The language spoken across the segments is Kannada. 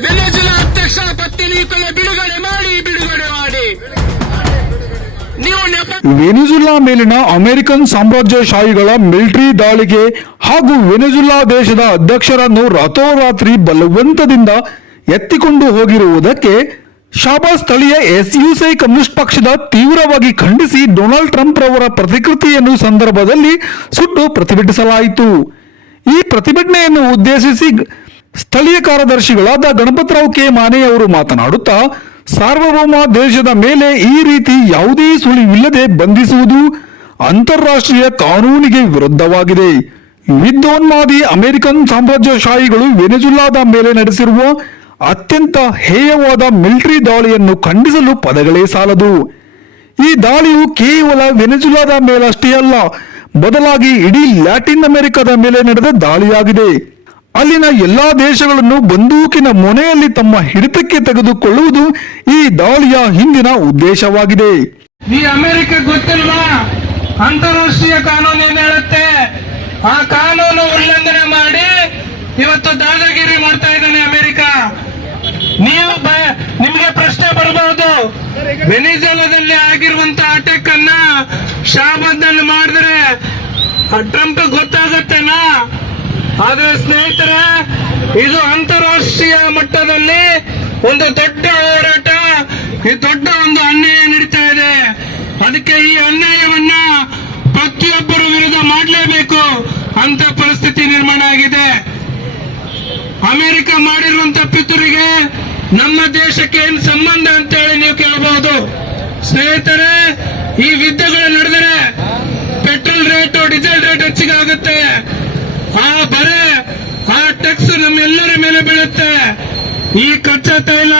ವೆನೆಜುಲಾ ಮಾಡಿ ಬಿಡುಗಡೆ ಮಾಡಿ. ನೀವು ಮೇಲಿನ ಅಮೆರಿಕನ್ ಸಾಮ್ರಾಜ್ಯಶಾಹಿಗಳ ಮಿಲಿಟರಿ ದಾಳಿಗೆ ಹಾಗೂ ವೆನಿಜುಲಾ ದೇಶದ ಅಧ್ಯಕ್ಷರನ್ನು ರಾತೋರಾತ್ರಿ ಬಲವಂತದಿಂದ ಎತ್ತಿಕೊಂಡು ಹೋಗಿರುವುದಕ್ಕೆ ಶಾಬಾ ಸ್ಥಳೀಯ ಎಸ್ಯುಸೈ ಕಮ್ಯುನಿಸ್ಟ್ ಪಕ್ಷದ ತೀವ್ರವಾಗಿ ಖಂಡಿಸಿ ಡೊನಾಲ್ಡ್ ಟ್ರಂಪ್ ರವರ ಪ್ರತಿಕೃತಿಯನ್ನು ಸಂದರ್ಭದಲ್ಲಿ ಸುಟ್ಟು ಪ್ರತಿಭಟಿಸಲಾಯಿತು. ಈ ಪ್ರತಿಭಟನೆಯನ್ನು ಉದ್ದೇಶಿಸಿ ಸ್ಥಳೀಯ ಕಾರ್ಯದರ್ಶಿಗಳಾದ ಗಣಪತರಾವ್ ಕೆ. ಮಾನೆಯವರು ಮಾತನಾಡುತ್ತಾ, ಸಾರ್ವಭೌಮ ದೇಶದ ಮೇಲೆ ಈ ರೀತಿ ಯಾವುದೇ ಸುಳಿವಿಲ್ಲದೆ ಬಂಧಿಸುವುದು ಅಂತಾರಾಷ್ಟ್ರೀಯ ಕಾನೂನಿಗೆ ವಿರುದ್ಧವಾಗಿದೆ. ವಿದ್ಯೋನ್ಮಾದಿ ಅಮೆರಿಕನ್ ಸಾಮ್ರಾಜ್ಯಶಾಹಿಗಳು ವೆನೆಜುಲ್ಲಾದ ಮೇಲೆ ನಡೆಸಿರುವ ಅತ್ಯಂತ ಹೇಯವಾದ ಮಿಲಿಟರಿ ದಾಳಿಯನ್ನು ಖಂಡಿಸಲು ಪದಗಳೇ ಸಾಲದು. ಈ ದಾಳಿಯು ಕೇವಲ ವೆನೆಜುಲಾದ ಮೇಲಷ್ಟೇ ಅಲ್ಲ, ಬದಲಾಗಿ ಇಡೀ ಲ್ಯಾಟಿನ್ ಅಮೆರಿಕದ ಮೇಲೆ ನಡೆದ ದಾಳಿಯಾಗಿದೆ. ಅಲ್ಲಿನ ಎಲ್ಲಾ ದೇಶಗಳನ್ನು ಬಂದೂಕಿನ ಮೊನೆಯಲ್ಲಿ ತಮ್ಮ ಹಿಡಿತಕ್ಕೆ ತೆಗೆದುಕೊಳ್ಳುವುದು ಈ ದಾಳಿಯ ಹಿಂದಿನ ಉದ್ದೇಶವಾಗಿದೆ. ಈ ಅಮೆರಿಕ ಗೊತ್ತಿಲ್ವಾ? ಅಂತಾರಾಷ್ಟ್ರೀಯ ಕಾನೂನು ಏನ್ ಹೇಳುತ್ತೆ? ಆ ಕಾನೂನು ಉಲ್ಲಂಘನೆ ಮಾಡಿ ಇವತ್ತು ದಾದಾಗಿರಿ ಮಾಡ್ತಾ ಇದ್ದಾನೆ ಅಮೆರಿಕ. ನೀವು ನಿಮಗೆ ಪ್ರಶ್ನೆ ಬರಬಹುದು ವೆನಿಜಲದಲ್ಲಿ ಆಗಿರುವಂತ ಅಟ್ಯಾಕ್ ಅನ್ನ ಶಾಬಾದ್ನಲ್ಲಿ ಮಾಡಿದ್ರೆ ಟ್ರಂಪ್ ಗೊತ್ತಾಗತ್ತೇನಾ? ಆದ್ರೆ ಸ್ನೇಹಿತರೆ, ಇದು ಅಂತಾರಾಷ್ಟ್ರೀಯ ಮಟ್ಟದಲ್ಲಿ ಒಂದು ದೊಡ್ಡ ಹೋರಾಟ, ಈ ದೊಡ್ಡ ಒಂದು ಅನ್ಯಾಯ ನಡೀತಾ ಇದೆ. ಅದಕ್ಕೆ ಈ ಅನ್ಯಾಯವನ್ನ ಪ್ರತಿಯೊಬ್ಬರ ವಿರುದ್ಧ ಮಾಡಲೇಬೇಕು ಅಂತ ಪರಿಸ್ಥಿತಿ ನಿರ್ಮಾಣ ಆಗಿದೆ. ಅಮೆರಿಕ ಮಾಡಿರುವಂತ ಪಿತೂರಿಗೆ ನಮ್ಮ ದೇಶಕ್ಕೆ ಏನ್ ಸಂಬಂಧ ಅಂತ ಹೇಳಿ ನೀವು ಕೇಳಬಹುದು ಸ್ನೇಹಿತರೆ, ಈ ಯುದ್ಧಗಳು ನಡೆದರೆ ಪೆಟ್ರೋಲ್ ರೇಟ್, ಡೀಸೆಲ್ ರೇಟ್ ಹೆಚ್ಚಿಗೆ ಆಗುತ್ತೆ ಆ ಬರ, ಆ ಟ್ಯಾಕ್ಸ್ ನಮ್ಮೆಲ್ಲರ ಮೇಲೆ ಬೀಳುತ್ತೆ. ಈ ಕಚ್ಚಾ ತೈಲ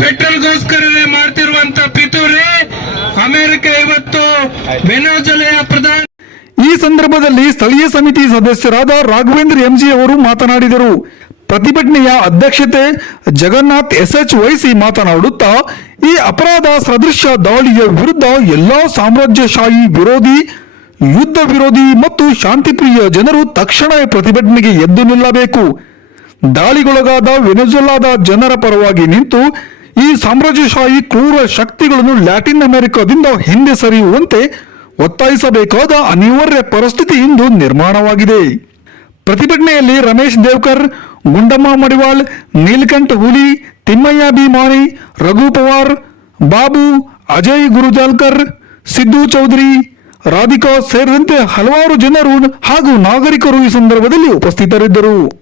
ಪೆಟ್ರೋಲ್ಗೋಸ್ಕರನೇ ಮಾಡ್ತಿರುವಂತ ಪಿತೂರಿ, ಅಮೆರಿಕ ಇವತ್ತು ವೆನೋಜಲೆಯ ಪ್ರಧಾನ ಈ ಸಂದರ್ಭದಲ್ಲಿ ಸ್ಥಳೀಯ ಸಮಿತಿ ಸದಸ್ಯರಾದ ರಾಘವೇಂದ್ರ ಎಂಜಿ ಅವರು ಮಾತನಾಡಿದರು. ಪ್ರತಿಭಟನೆಯ ಅಧ್ಯಕ್ಷತೆ ಜಗನ್ನಾಥ್ ಎಸ್ಎಚ್ ವಹಿಸಿ ಮಾತನಾಡುತ್ತಾ, ಈ ಅಪರಾಧ ಸದೃಶ ದಾಳಿಯ ವಿರುದ್ಧ ಎಲ್ಲಾ ಸಾಮ್ರಾಜ್ಯಶಾಹಿ ವಿರೋಧಿ, ಯುದ್ಧ ವಿರೋಧಿ ಮತ್ತು ಶಾಂತಿಪ್ರಿಯ ಜನರು ತಕ್ಷಣ ಪ್ರತಿಭಟನೆಗೆ ಎದ್ದು ನಿಲ್ಲಬೇಕು. ದಾಳಿಗೊಳಗಾದ ವೆನೆಜುಲಾದ ಜನರ ಪರವಾಗಿ ನಿಂತು, ಈ ಸಾಮ್ರಾಜ್ಯಶಾಹಿ ಕ್ರೂರ ಶಕ್ತಿಗಳನ್ನು ಲ್ಯಾಟಿನ್ ಅಮೆರಿಕದಿಂದ ಹಿಂದೆ ಸರಿಯುವಂತೆ ಒತ್ತಾಯಿಸಬೇಕಾದ ಅನಿವಾರ್ಯ ಪರಿಸ್ಥಿತಿ ಇಂದು ನಿರ್ಮಾಣವಾಗಿದೆ. ಪ್ರತಿಭಟನೆಯಲ್ಲಿ ರಮೇಶ್ ದೇವ್ಕರ್ ಗುಂಡಮ್ಮ ಮಡಿವಾಳ್, ನೀಲಕಂಠ ಹುಲಿ, ತಿಮ್ಮಯ್ಯ ರಘು ಪವಾರ್, ಬಾಬು, ಅಜಯ್ ಗುರುಜಾಲ್ಕರ್, ಸಿದ್ದು ಚೌಧರಿ, ರಾಧಿಕಾ ಸೇರಿದಂತೆ ಹಲವಾರು ಜನರು ಹಾಗೂ ನಾಗರಿಕರು ಈ ಸಂದರ್ಭದಲ್ಲಿ ಉಪಸ್ಥಿತರಿದ್ದರು.